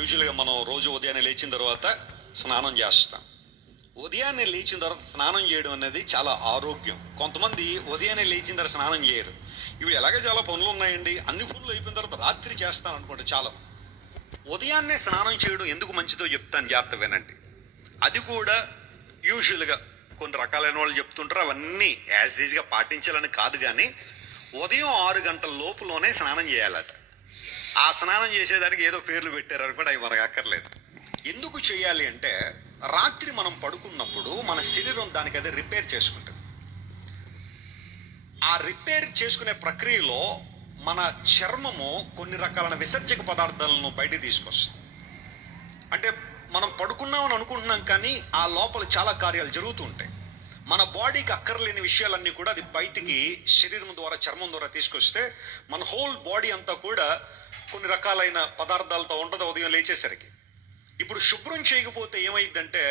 యూజువల్గా మనం రోజు ఉదయాన్నే లేచిన తర్వాత స్నానం చేస్తాం. ఉదయాన్నే లేచిన తర్వాత స్నానం చేయడం అనేది చాలా ఆరోగ్యం. కొంతమంది ఉదయాన్నే లేచిన తర్వాత స్నానం చేయరు. ఇవి ఎలాగే చాలా పనులు ఉన్నాయండి, అన్ని పనులు అయిపోయిన తర్వాత రాత్రి చేస్తాను అనుకోండి. చాలా ఉదయాన్నే స్నానం చేయడం ఎందుకు మంచిదో చెప్తాను, జాగ్రత్త వినండి. అది కూడా యూజువల్గా కొన్ని రకాలైన వాళ్ళు చెప్తుంటారు, అవన్నీ యాజ్ ఈజ్గా పాటించాలని కాదు, కానీ ఉదయం 6 గంటల లోపులోనే స్నానం చేయాలట. ఆ స్నానం చేసేదానికి ఏదో పేర్లు పెట్టారు కూడా, అవి మనకు అక్కర్లేదు. ఎందుకు చేయాలి అంటే, రాత్రి మనం పడుకున్నప్పుడు మన శరీరం దానికి అదే రిపేర్ చేసుకుంటుంది. ఆ రిపేర్ చేసుకునే ప్రక్రియలో మన చర్మము కొన్ని రకాలైన విసర్జక పదార్థాలను బయటికి తీసుకొస్తుంది. అంటే మనం పడుకున్నామని అనుకుంటున్నాం, కానీ ఆ లోపల చాలా కార్యాలు జరుగుతూ ఉంటాయి. మన బాడీకి అక్కర్లేని విషయాలన్నీ కూడా అది బయటికి శరీరం ద్వారా, చర్మం ద్వారా తీసుకొస్తే మన హోల్ బాడీ అంతా కూడా కొన్ని రకాలైన పదార్థాలతో ఉంటుంది ఉదయం లేచేసరికి. ఇప్పుడు శుభ్రం చేయకపోతే ఏమైందంటే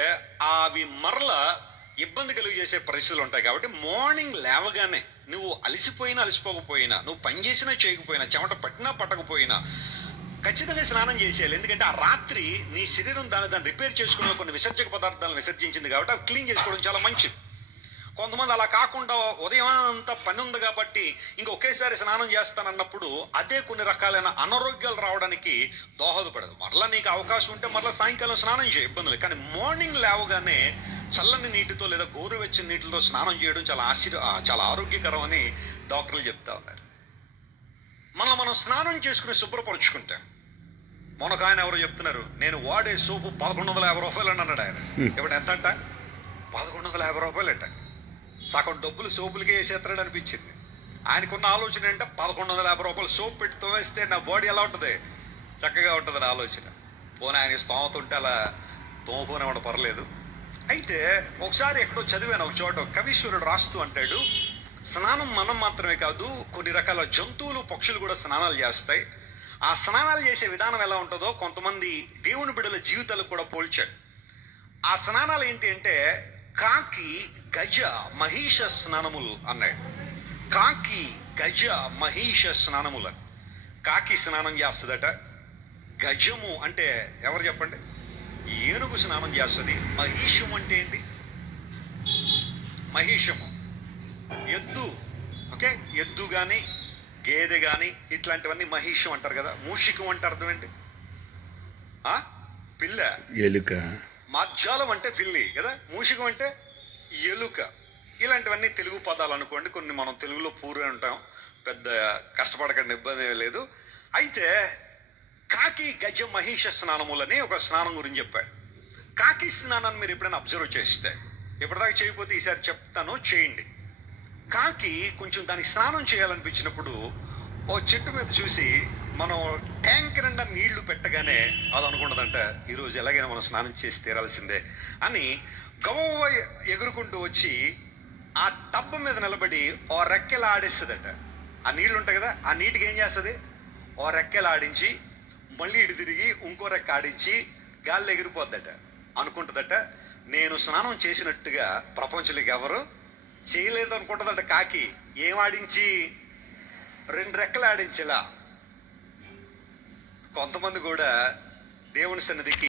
అవి మరల ఇబ్బంది కలిగజేసే పరిస్థితులు ఉంటాయి. కాబట్టి మార్నింగ్ లేవగానే నువ్వు అలసిపోయినా అలసిపోకపోయినా, నువ్వు పని చేసినా చేయకపోయినా, చెమట పట్టినా పట్టకపోయినా ఖచ్చితంగా స్నానం చేసేయాలి. ఎందుకంటే ఆ రాత్రి నీ శరీరం దాన్ని రిపేర్ చేసుకున్న కొన్ని విసర్జక పదార్థాలను విసర్జించింది కాబట్టి అవి క్లీన్ చేసుకోవడం చాలా మంచిది. కొంతమంది అలా కాకుండా ఉదయం అంతా పని ఉంది కాబట్టి ఇంక ఒకేసారి స్నానం చేస్తానన్నప్పుడు అదే కొన్ని రకాలైన అనారోగ్యాలు రావడానికి దోహదపడదు. మరలా నీకు అవకాశం ఉంటే మరలా సాయంకాలం స్నానం చేయ, ఇబ్బంది లేదు. కానీ మార్నింగ్ లేవగానే చల్లని నీటితో లేదా గోరువెచ్చని నీటితో స్నానం చేయడం చాలా ఆరోగ్యకరం అని డాక్టర్లు చెప్తా ఉన్నారు. మనం స్నానం చేసుకుని శుభ్రపరుచుకుంటాం. మొనక ఆయన ఎవరు చెప్తున్నారు, నేను వాడే సోపు 1150 రూపాయలు అని అన్నాడు ఆయన. ఇప్పుడు ఎంత అంట? 1150 రూపాయలు అంట. సగం డబ్బులు సోపులకే వేసేస్తాడు అనిపించింది. ఆయనకున్న ఆలోచన అంటే 1150 రూపాయలు సోప్ పెట్టి తోవేస్తే నా బాడీ ఎలా ఉంటుంది, చక్కగా ఉంటుంది అని ఆలోచన. పోనీ ఆయన స్తోమత ఉంటే అలా తోమపోనివ్వడం పర్లేదు. అయితే ఒకసారి ఎక్కడో చదివాను, ఒక చోట కవీశ్వరుడు రాస్తూ అంటాడు, స్నానం మనం మాత్రమే కాదు, కొన్ని రకాల జంతువులు, పక్షులు కూడా స్నానాలు చేస్తాయి. ఆ స్నానాలు చేసే విధానం ఎలా ఉంటుందో కొంతమంది దేవుని బిడ్డల జీవితాలకు కూడా పోల్చాడు. ఆ స్నానాలు ఏంటి అంటే, కాకి గజ మహిష స్నానములు అన్నాడు. కాకి గజ మహిష స్నానములు. కాకి స్నానం చేస్తుందట. గజము అంటే ఎవరు చెప్పండి? ఏనుగు స్నానం చేస్తుంది. మహిషం అంటే ఏంటి? మహిషము ఎద్దు. ఓకే, ఎద్దు కానీ గేదె కానీ ఇట్లాంటివన్నీ మహిషం అంటారు కదా. మూషికం అంటే అర్థం ఏంటి? పిల్ల, ఎలుక. మాధ్యాలం అంటే పిల్లి కదా, మూషికం అంటే ఎలుక. ఇలాంటివన్నీ తెలుగు పదాలు అనుకోండి. కొన్ని మనం తెలుగులో పూర్వ ఉంటాం, పెద్ద కష్టపడకండి, ఇబ్బంది లేదు. అయితే కాకి గజ మహిష స్నానములని ఒక స్నానం గురించి చెప్పాడు. కాకి స్నానాన్ని మీరు ఎప్పుడైనా అబ్జర్వ్ చేస్తే, ఎప్పటిదాకా చేయకపోతే ఈసారి చెప్తాను, చేయండి. కాకి కొంచెం దానికి స్నానం చేయాలనిపించినప్పుడు ఓ చెట్టు మీద చూసి మనం ట్యాంక్ నిండా నీళ్లు పెట్టగానే అది అనుకుంటుందంట, ఈరోజు ఎలాగైనా మనం స్నానం చేసి తీరాల్సిందే అని గవ్వ ఎగురుకుంటూ వచ్చి ఆ టబ్బు మీద నిలబడి ఓ రెక్కెలు ఆడేస్తుందట. ఆ నీళ్లు ఉంటాయి కదా, ఆ నీటికి ఏం చేస్తుంది, ఓ రెక్కెలు ఆడించి మళ్ళీ ఇటు తిరిగి ఇంకో రెక్క ఆడించి గాల్లో ఎగిరిపోద్దట. అనుకుంటుందట, నేను స్నానం చేసినట్టుగా ప్రపంచంలోకి ఎవరు చేయలేదు అనుకుంటుందట. కాకి ఏం ఆడించి? 2 రెక్కలు ఆడించేలా. కొంతమంది కూడా దేవుని సన్నిధికి